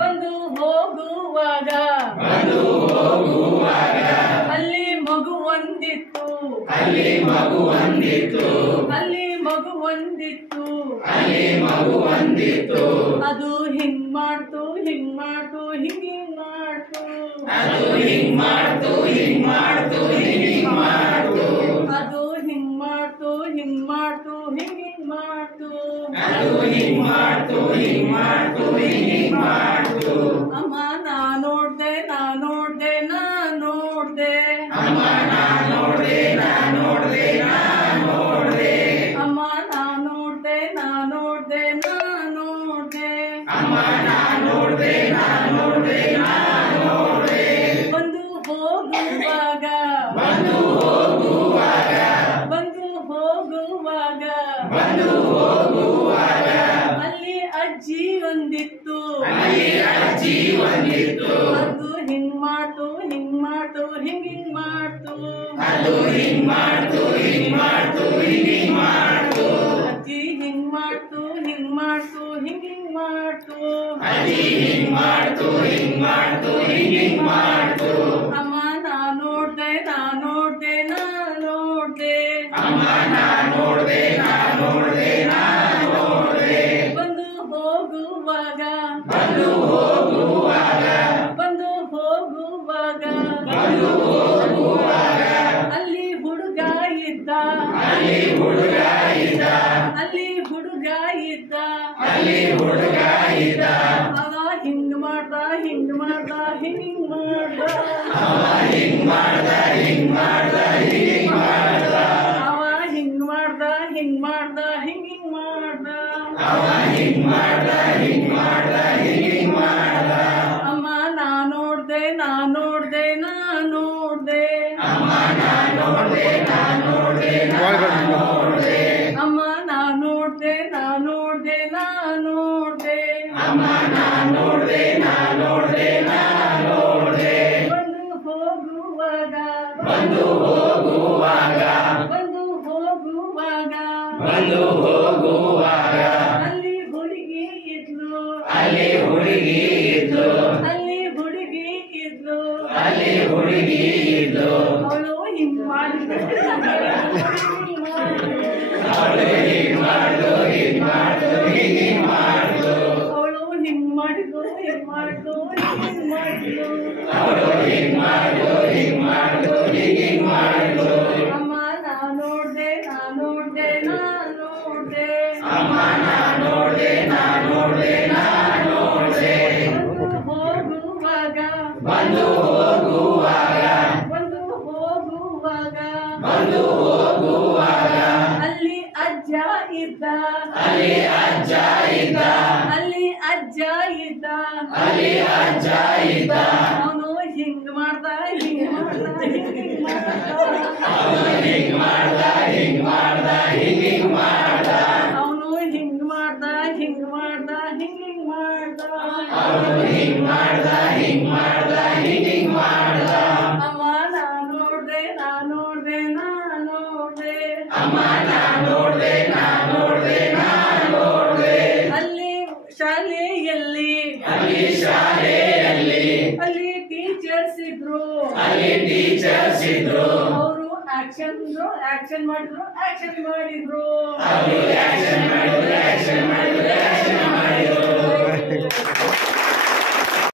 ಬಂದು ಹೋಗುವಾಗ ಅಲ್ಲಿ ಮಗು ಒಂದಿತ್ತು ಅದು ಹಿಂಗ್ ಮಾಡ್ತು ಹಿಂಗ್ ಮಾಡ್ತು ಹಿಂಗ್ ಮಾಡ್ತು ಅದು ಹಿಂಗ್ ಮಾಡ್ತು ಹಿಂಗ್ ಮಾಡ್ತು ಹಿಂಗ್ ಮಾಡ್ತು ಅದು ಹಿಂಗ್ ಮಾಡ್ತು ಹಿಂಗ್ ಮಾಡ್ತು ಹಿಂಗ್ ಮಾಡ್ತು ಅದು ಹಿಂಗ್ ಮಾಡ್ತು ಹಿಂಗ್ ಮಾಡ್ತು ಹಿಂಗ್ ಮಾಡ್ತು ಅಮ್ಮ ನಾ ನೋಡ್ದೆ ನಾ ನೋಡ್ದೆ ನಾ ನೋಡ್ದೆ ಅಮ್ಮ ನಾ ನೋಡ್ದೆ ನಾ ನೋಡ್ದೆ ನಾ ನೋಡ್ದೆ ಅಮ್ಮ ನಾ ನೋಡ್ದೆ ನಾ ನೋಡ್ದೆ ನಾ ನೋಡ್ದೆ ಅಮ್ಮ ನಾ ನೋಡ್ದೆ ನಾ ನೋಡ್ದೆ ನಾ ನೋಡ್ದೆ ಬಂದು ಹೋಗುವಾಗ ಬಂದು ಹೋಗುವಾಗ ಬಂದು ಹೋಗುವಾಗ ಬಂದು ಹೋಗುವಾಗ ಅಲ್ಲಿ ಅಜ್ಜಿ ಒಂದಿತ್ತು ಅಲ್ಲಿ ಅಜ್ಜಿ ಒಂದಿತ್ತು ಅದು ಹಿಂಗ್ ಮಾಡ್ತು ಹಿಂಗ್ ಮಾಡ್ತು ಹಿಂಗ್ ಮಾಡ್ತು ಅದು ಹಿಂಗ್ ಮಾಡ್ತು ಹಿಂಗ್ ಮಾಡ್ತು ಹಿಂಗ್ ಮಾಡ್ತು ಅಜ್ಜಿ ಹಿಂಗ್ ಮಾಡ್ತು ಹಿಂಗ್ ಮಾಡ್ತು ಹಿಂಗ್ ಮಾಡ್ತು ಅಜ್ಜಿ ಹಿಂಗ್ ಮಾಡ್ತು ಹಿಂಗ್ ಮಾಡ್ತು ಹಿಂಗ್ ಮಾಡ್ತು ಅಮ್ಮ ನಾ ನೋಡ್ದೆ ನಾ ನೋಡ್ದೆ ನಾ ನೋಡ್ದೆ ಅಮ್ಮ ನಾ ನೋಡ್ದೆ ನಾ ನೋಡ್ದೆ ನಾ ನೋಡ್ದೆ ಬಂದು ಹೋಗುವಾಗ ಬಂದು ಹೋಗುವಾಗ ಬಂದು ಹೋಗುವಾಗ ಬಂದು ಹೋಗುವಾಗ ಅಲ್ಲಿ ಹುಡುಗ ಇದ್ದ ಅಲ್ಲಿ ಹುಡುಗ ಇದ್ದ ಅಲ್ಲಿ ಹುಡುಗ ಇದ್ದ ಅಲ್ಲಿ ಹುಡುಗ ಇದ್ದ ಅವ ಹಿಂಗ್ ಮಾಡ್ದ ಹಿಂಗ್ ಮಾಡ್ದ ಹಿಂಗ್ ಮಾಡ್ದ ಅವ ಹಿಂಗ್ ಮಾಡ್ದ ಹಿಂಗ್ ಮಾಡ್ದ ಹಿಂಗ್ ಮಾಡ್ದ ಅವ ಹಿಂಗ್ ಮಾಡ್ದ ಹಿಂಗ್ ಮಾಡ್ದ ಹಿಂಗ್ ಮಾಡ್ದ ಅವ ಹಿಂಗ್ ಮಾಡ್ದ ಹಿಂಗ್ ಮಾಡ್ದ ಹಿಂಗ್ ಮಾಡ್ದ ಅಮ್ಮ ನಾ ನೋಡ್ದೆ ನಾ ನೋಡ್ದೆ ನಾ ನೋಡ್ದೆ ಅಮ್ಮ ನಾ ನೋಡ್ದೆ ನಾ ನೋಡ್ದೆ ನಾ ನೋಡ್ದೆ ಅಮ್ಮ ನಾ ನೋಡ್ದೆ ನಾ ನೋಡ್ದೆ ನಾ ನೋಡ್ದೆ ಅಮ್ಮ ನಾ ನೋಡ್ದೆ ನಾ ನೋಡ್ದೆ ನಾ ನೋಡ್ದೆ ಬಂದು ಹೋಗುವಾಗ ಬಂದು ಹೋಗುವಾಗ ಬಂದು ಹೋಗುವಾಗ ಬಂದು ಹೋಗುವಾಗ ಅಲ್ಲಿ ಹುಡುಗಿ ಇದ್ಲು ಅಲ್ಲಿ ಹುಡುಗಿ ಇದ್ಲು ಅಲ್ಲಿ ಹುಡುಗಿ ಇದ್ಲು ಅಲ್ಲಿ ಹುಡುಗಿ ಇದ್ಲು ಅವಳು ಹಿಂಗ್ ಮಾಡಿದ್ರು ಅವಳು ಹಿಂಗ್ ಮಾಡ್ದು ಹಿಂಗ್ ಮಾಡ್ದು ಹಿಂಗ್ ಮಾಡ್ದು ಅವಳು ಹಿಂಗ್ ಮಾಡಿದ್ರು ಹಿಂಗ್ ಮಾಡ್ದು ಹಿಂಗ್ ಮಾಡ್ದು ಅವಳು ಹಿಂಗ್ ಮಾಡ್ದು ಹಿಂಗ್ ಮಾಡ್ದು ಹಿಂಗ್ ಮಾಡ್ದು ಅಮ್ಮ ನಾ ನೋಡ್ದೆ ನಾ ನೋಡ್ದೆ ನಾ ನೋಡ್ದೆ ಅಮ್ಮ ನಾ ನೋಡ್ದೆ ನಾ ನೋಡ್ದೆ ನಾ ನೋಡ್ದೆ ಬಂದು ಹೋಗುವಾಗ ಬಂದು ಹೋಗುವಾಗ ಬಂದು ಹೋಗುವಾಗ ಅಲ್ಲಿ ಅಜ್ಜ ಇದ್ದ ಅಲ್ಲಿ ಅಜ್ಜ ಇದ್ದ ಅಲ್ಲಿ ಅಜ್ಜ ಇದ್ದ ಅಲ್ಲಿ ಅಜ್ಜ ಇದ್ದ ಅವನು ಹಿಂಗ್ ಮಾಡ್ದ ಹಿಂಗ್ ಮಾಡ್ದ ಹಿಂಗ್ ಮಾಡ್ದ ಅವನು ಹಿಂಗ್ ಮಾಡ್ದ ಹಿಂಗ್ ಮಾಡ್ದ ಹಿಂಗ್ ಮಾಡ್ದ ಅವನು ಹಿಂಗ್ ಮಾಡ್ದ ಹಿಂಗ್ ಮಾಡ್ದ ಹಿಂಗ್ ಮಾಡ್ದ ಅವನು ಹಿಂಗ್ ಮಾಡ್ದ ಹಿಂಗ್ ಮಾಡ್ದ ಹಿಂಗ್ ಮಾಡ್ದ ಅಮ್ಮ ನಾ ನೋಡ್ದೆ ನಾ ನೋಡ್ದೆ ನಾ ನೋಡ್ದೆ ಅಮ್ಮ ನಾ ನೋಡ್ದೆ ನಾ ನೋಡ್ದೆ ನಾ ನೋಡ್ದೆ ಅಲ್ಲಿ ಶಾಲೆಯಲ್ಲಿ ಅಲ್ಲಿ ಶಾಲೆಯಲ್ಲಿ ಅಲ್ಲಿ ಟೀಚರ್ಸ್ ಇದ್ರು ಅಲ್ಲಿ ಟೀಚರ್ಸ್ ಇದ್ರು ಅವರು ಆಕ್ಷನ್ ಮಾಡಿದ್ರು ಆಕ್ಷನ್ ಮಾಡಿದ್ರು ಅವರು ಆಕ್ಷನ್ ಮಾಡಿದ್ರು ಆಕ್ಷನ್